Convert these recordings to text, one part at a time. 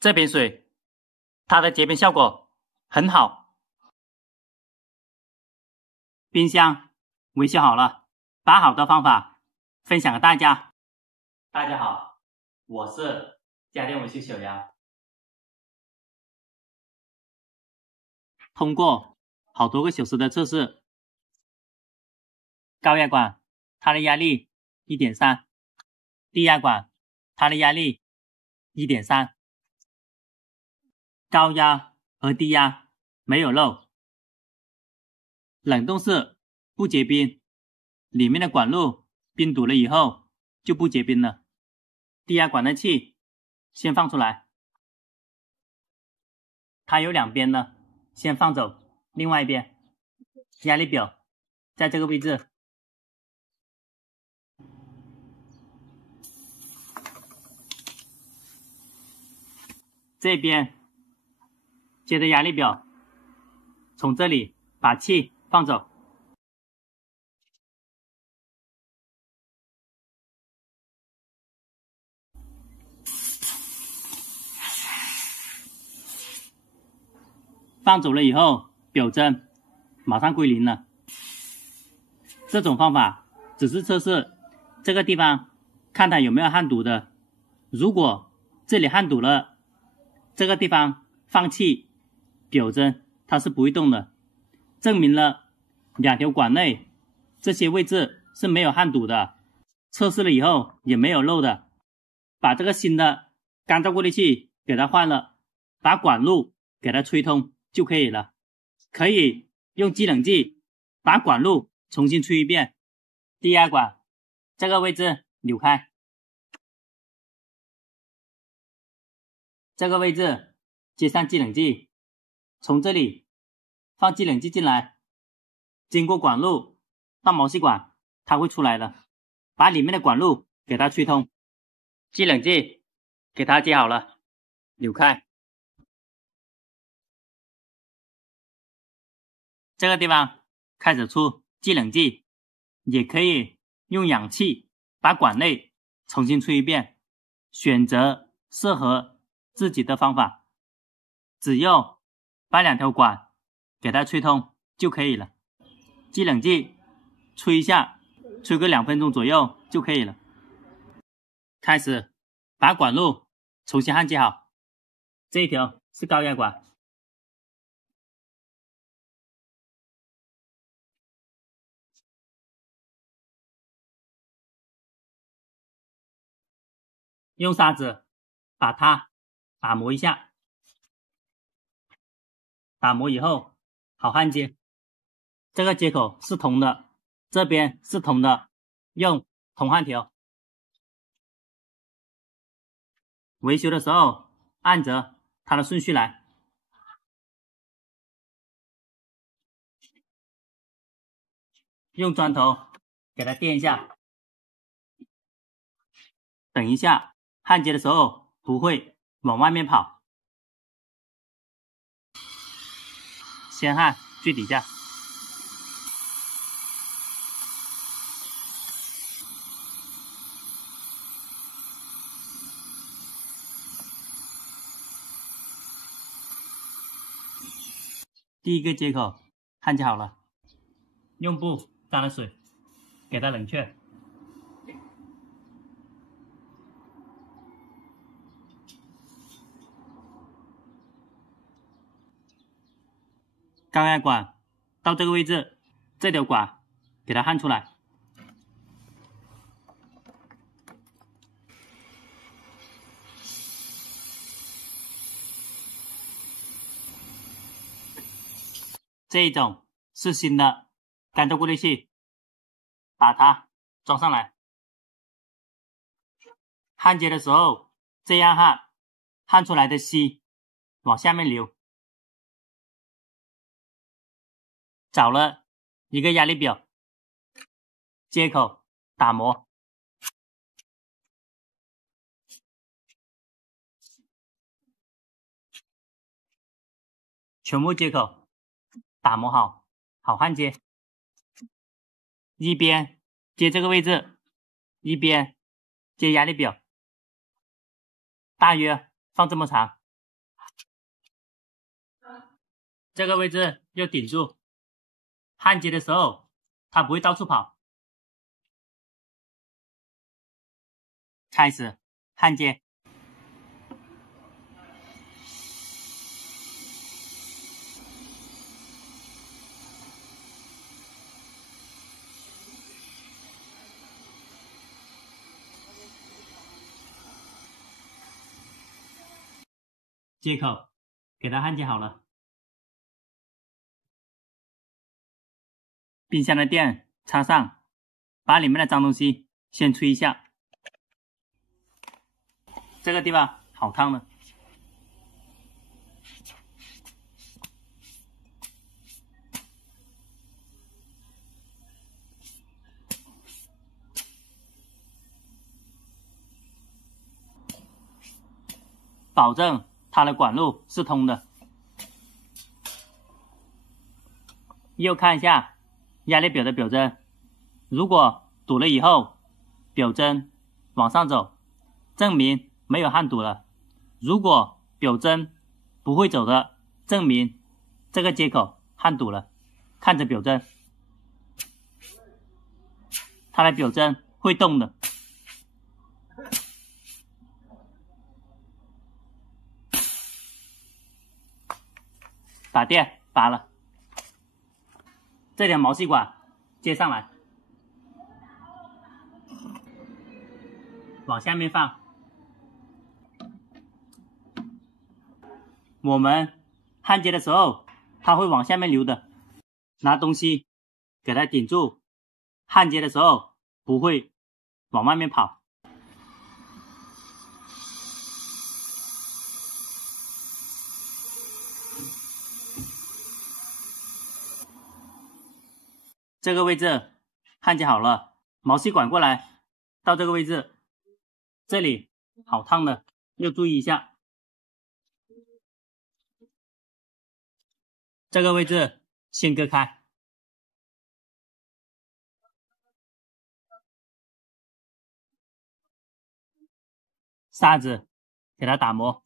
这瓶水它的结冰效果很好。冰箱维修好了，把好的方法分享给大家。大家好，我是家电维修小杨。通过好多个小时的测试，高压管它的压力 1.3， 低压管它的压力 1.3， 高压和低压没有漏，冷冻室不结冰，里面的管路冰堵了以后就不结冰了。低压管的气先放出来，它有两边呢，先放走另外一边。压力表在这个位置，这边接着压力表，从这里把气放走。放走了以后，表针马上归零了。这种方法只是测试这个地方，看它有没有焊堵的。如果这里焊堵了，这个地方放气，表针它是不会动的，证明了两条管内这些位置是没有焊堵的。测试了以后也没有漏的。把这个新的干燥过滤器给它换了，把管路给它吹通就可以了。可以用制冷剂把管路重新吹一遍。低压管这个位置扭开，这个位置接上制冷剂，从这里放制冷剂进来，经过管路到毛细管，它会出来的。把里面的管路给它吹通，制冷剂给它接好了，扭开。这个地方开始出制冷剂，也可以用氧气把管内重新吹一遍，选择适合自己的方法，只要把两条管给它吹通就可以了。制冷剂吹一下，吹个2分钟左右就可以了。开始把管路重新焊接好，这一条是高压管，用砂纸把它打磨一下，打磨以后好焊接。这个接口是铜的，这边是铜的，用铜焊条。维修的时候按着它的顺序来，用砖头给它垫一下，等一下焊接的时候不会往外面跑。先焊最底下，第一个接口焊接好了，用布沾了水给它冷却。高压管到这个位置，这条管给它焊出来。这一种是新的干燥过滤器，把它装上来。焊接的时候这样焊，焊出来的稀往下面流。找了一个压力表，接口打磨，全部接口打磨好，好焊接。一边接这个位置，一边接压力表，大约放这么长。这个位置又顶住，焊接的时候它不会到处跑。开始焊接。接口给它焊接好了，冰箱的电插上，把里面的脏东西先吹一下。这个地方好烫的，保证它的管路是通的。又看一下压力表的表针，如果堵了以后，表针往上走，证明没有焊堵了；如果表针不会走的，证明这个接口焊堵了。看着表针，它的表针会动的。把电拔了，这条毛细管接上来，往下面放。我们焊接的时候，它会往下面流的，拿东西给它顶住，焊接的时候不会往外面跑。这个位置焊接好了，毛细管过来，到这个位置，这里好烫的，要注意一下。这个位置先割开，砂纸给它打磨，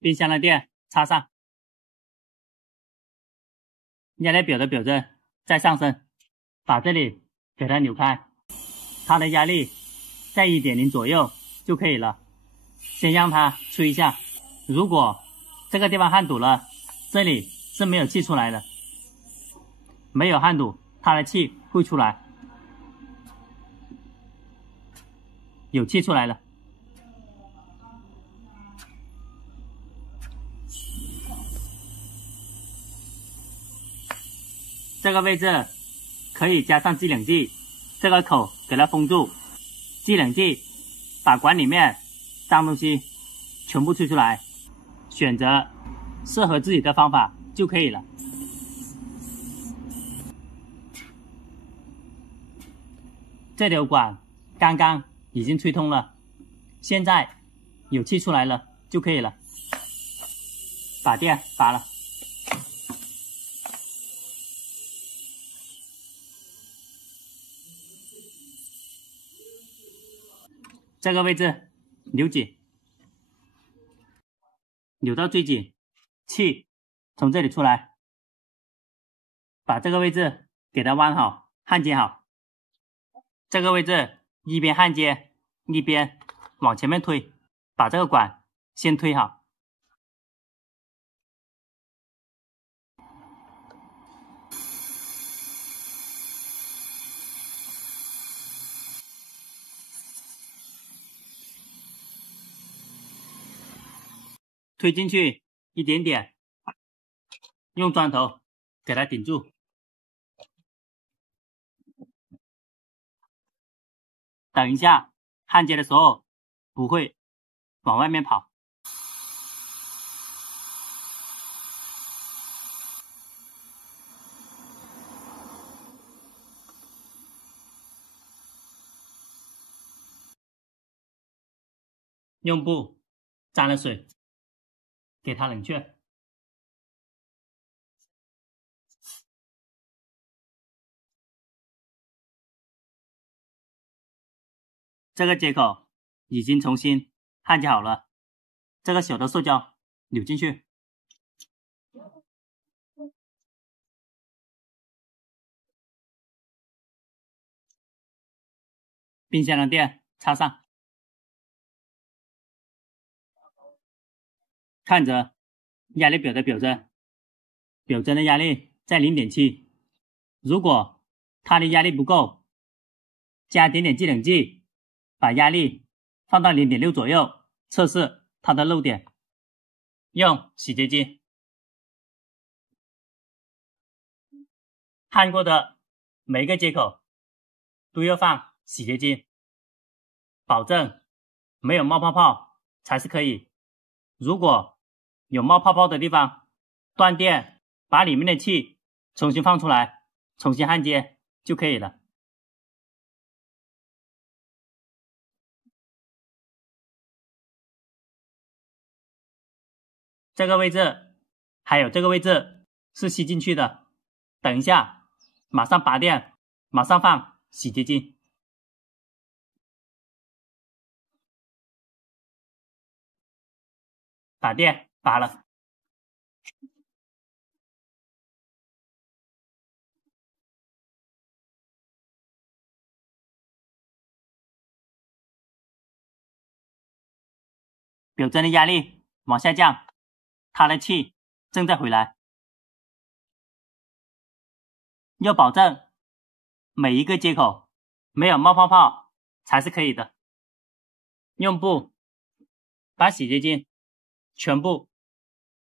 冰箱的电插上，压力表的表针再上升，把这里给它扭开，它的压力在 1.0 左右就可以了。先让它吹一下，如果这个地方焊堵了，这里是没有气出来的，没有焊堵，它的气会出来，有气出来了。这个位置可以加上制冷剂，这个口给它封住，制冷剂把管里面脏东西全部吹出来，选择适合自己的方法就可以了。这条管刚刚已经吹通了，现在有气出来了就可以了，把电拔了。这个位置扭紧，扭到最紧，气从这里出来，把这个位置给它弯好，焊接好。这个位置一边焊接一边往前面推，把这个管先推好。推进去一点点，用砖头给它顶住。等一下，焊接的时候不会往外面跑。用布沾了水，给它冷却。这个接口已经重新焊接好了，这个小的塑胶扭进去，冰箱的电插上，看着压力表的表针，表针的压力在 0.7， 如果它的压力不够，加点制冷剂，把压力放到 0.6 左右，测试它的漏点。用洗洁精焊过的每一个接口都要放洗洁精，保证没有冒泡泡才是可以。如果有冒泡泡的地方，断电把里面的气重新放出来，重新焊接就可以了。这个位置还有这个位置是吸进去的，等一下马上拔电，马上放洗洁精。把电拔了，表针的压力往下降，它的气正在回来。要保证每一个接口没有冒泡泡才是可以的。用布把洗洁精全部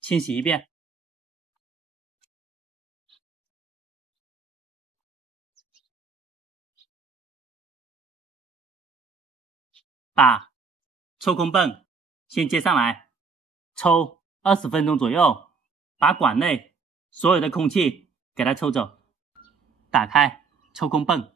清洗一遍，把抽空泵先接上来，抽20分钟左右，把管内所有的空气给它抽走。打开抽空泵，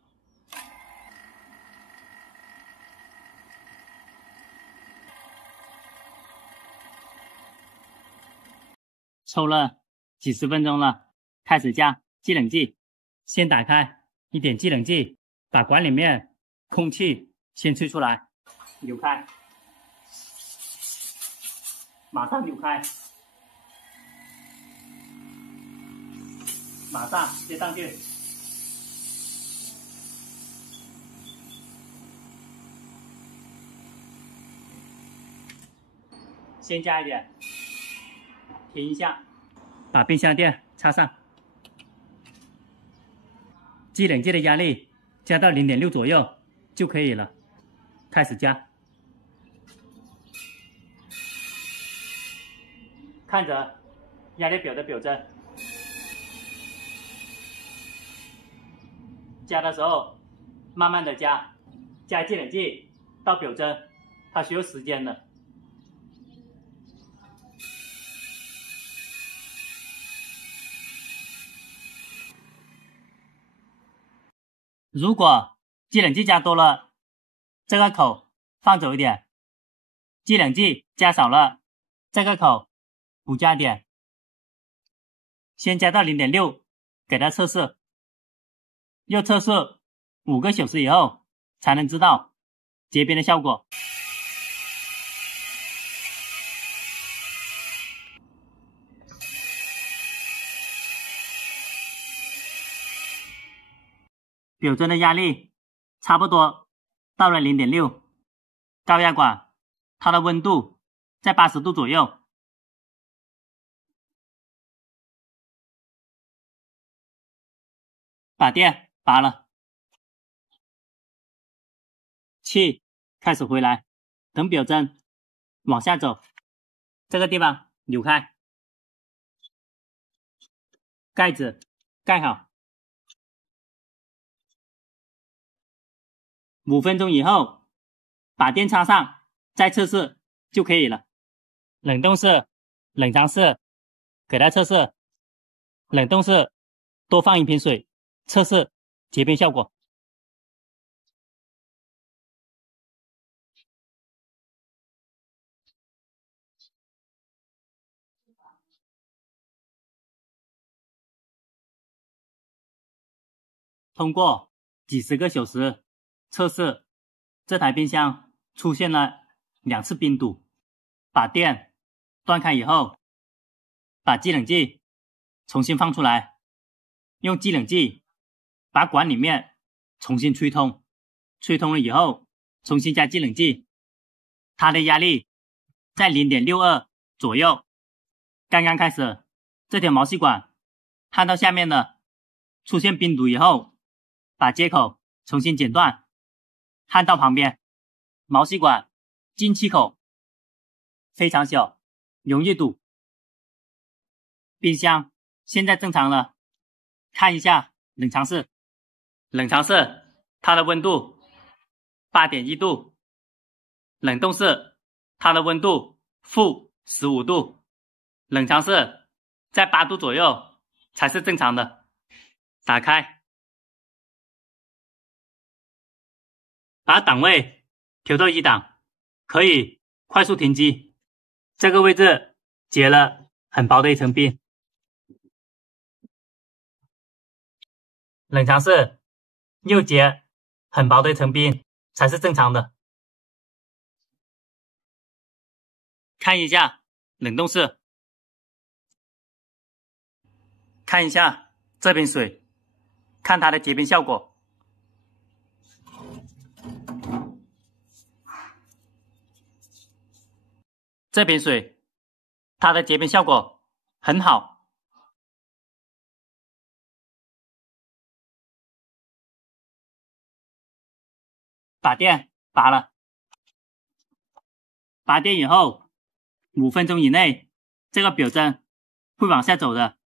抽了几十分钟了，开始加制冷剂。先打开一点制冷剂，把管里面空气先吹出来，扭开，马上扭开，马上接上去。先加一点，停一下，把冰箱垫插上，制冷剂的压力加到 0.6 左右就可以了。开始加，看着压力表的表针，加的时候慢慢的加，加制冷剂到表针，它需要时间的。如果制冷剂加多了，这个口放走一点；制冷剂加少了，这个口补加点。先加到 0.6， 给它测试，要测试5个小时以后才能知道结边的效果。表针的压力差不多到了 0.6， 高压管它的温度在80度左右。把电拔了，气开始回来，等表针往下走，这个地方扭开，盖子盖好。5分钟以后，把电插上，再测试就可以了。冷冻室、冷藏室给它测试，冷冻室多放一瓶水，测试结边效果。通过几十个小时测试，这台冰箱出现了2次冰堵，把电断开以后，把制冷剂重新放出来，用制冷剂把管里面重新吹通，吹通了以后重新加制冷剂，它的压力在 0.62 左右。刚刚开始这条毛细管焊到下面了，出现冰堵以后，把接口重新剪断，焊到旁边。毛细管进气口非常小，容易堵。冰箱现在正常了，看一下冷藏室。冷藏室它的温度 8.1 度，冷冻室它的温度-15度，冷藏室在8度左右才是正常的。打开，把档位调到1档，可以快速停机。这个位置结了很薄的一层冰。冷藏室又结很薄的一层冰才是正常的。看一下冷冻室，看一下这瓶水，看它的结冰效果。这瓶水它的结冰效果很好。把电拔了，拔电以后5分钟以内这个表针会往下走的。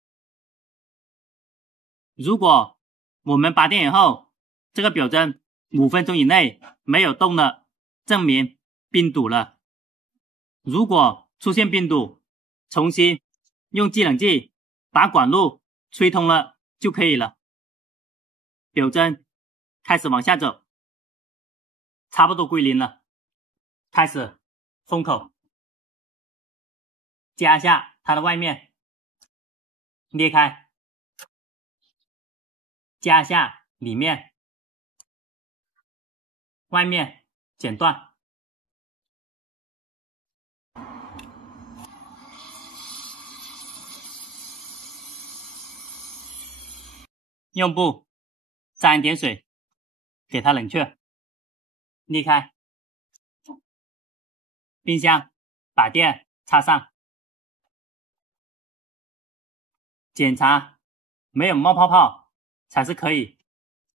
如果我们拔电以后这个表针5分钟以内没有动了，证明冰堵了。如果出现冰堵，重新用制冷剂把管路吹通了就可以了。表针开始往下走，差不多归零了，开始封口，夹一下它的外面，裂开，夹一下里面，外面剪断。用布沾一点水，给它冷却，裂开。冰箱把电插上，检查没有冒泡泡才是可以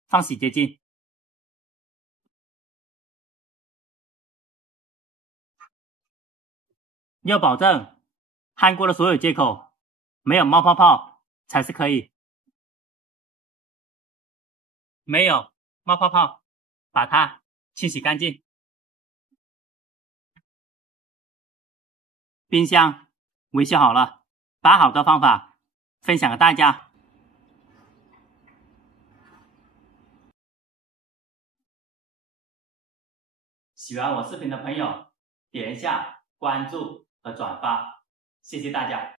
放洗洁精。要保证焊过的所有接口没有冒泡泡才是可以。没有冒泡泡，把它清洗干净。冰箱维修好了，把好的方法分享给大家。喜欢我视频的朋友，点一下关注和转发，谢谢大家。